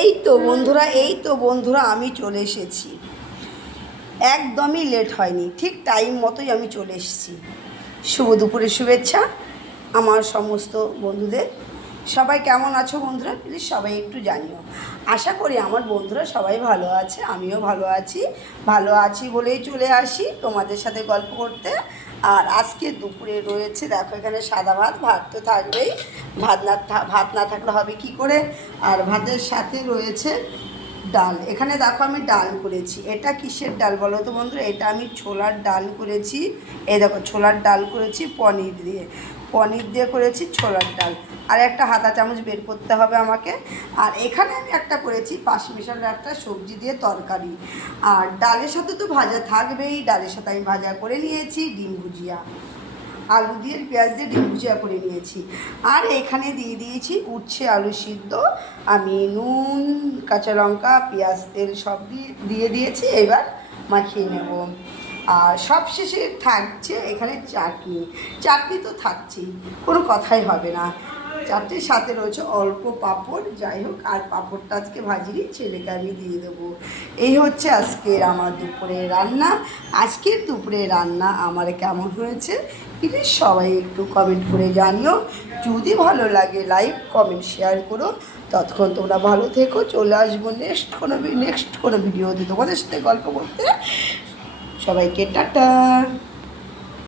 এই তো বন্ধুরা আমি চলে এসেছি। একদমই লেট হয়নি, ঠিক টাইম মতোই আমি চলে এসেছি। শুভ দুপুরের শুভেচ্ছা আমার সমস্ত বন্ধুদের। সবাই কেমন আছো বন্ধুরা, প্লিজ সবাই একটু জানিও। আশা করি আমার বন্ধুরা সবাই ভালো আছে, আমিও ভালো আছি বলেই চলে আসি তোমাদের সাথে গল্প করতে। আর আজকে দুপুরে রয়েছে, দেখো এখানে সাদা ভাত তো থাকবেই। ভাত না থাকলে হবে কি করে। আর ভাতের সাথে রয়েছে ডাল। এখানে দেখো আমি ডাল করেছি। এটা কিসের ডাল বলো তো বন্ধুরা? এটা আমি ছোলার ডাল করেছি। এই দেখো ছোলার ডাল করেছি পনির দিয়ে করেছি ছোলার ডাল। আর একটা হাতা চামচ বের করতে হবে আমাকে। আর এখানে আমি একটা করেছি পাঁচমিশালি একটা সবজি দিয়ে তরকারি। আর ডালের সাথে তো ভাজা থাকবেই, ডালের সাথে আমি ভাজা করে নিয়েছি ডিম ভুজিয়া, আলু দিয়ে পেঁয়াজ দিয়ে ডিম ভুজিয়া করে নিয়েছি। আর এখানে দিয়ে দিয়েছি উচ্ছে আলু সিদ্ধ। আমি নুন, কাঁচা লঙ্কা, পেঁয়াজ, তেল সব দিয়ে দিয়েছি। এবার মাখিয়ে নেব। আর সবশেষে থাকছে এখানে চাটনি তো থাকছেই, কোনো কথাই হবে না। চাটনির সাথে রয়েছে অল্প পাঁপড়। যাই হোক, আর পাঁপড়টা আজকে ভাজিনি, ছেলেকে আমি দিয়ে দেবো। এই হচ্ছে আজকের আমার দুপুরের রান্না। আজকের দুপুরের রান্না আমার কেমন হয়েছে প্লিজ সবাই একটু কমেন্ট করে জানিও। যদি ভালো লাগে লাইক কমেন্ট শেয়ার করো। ততক্ষণ তোমরা ভালো থেকো। চলে আসবো নেক্সট কোনো ভিডিওতে তোমাদের সাথে গল্প করতে। সবাইকে টাটা।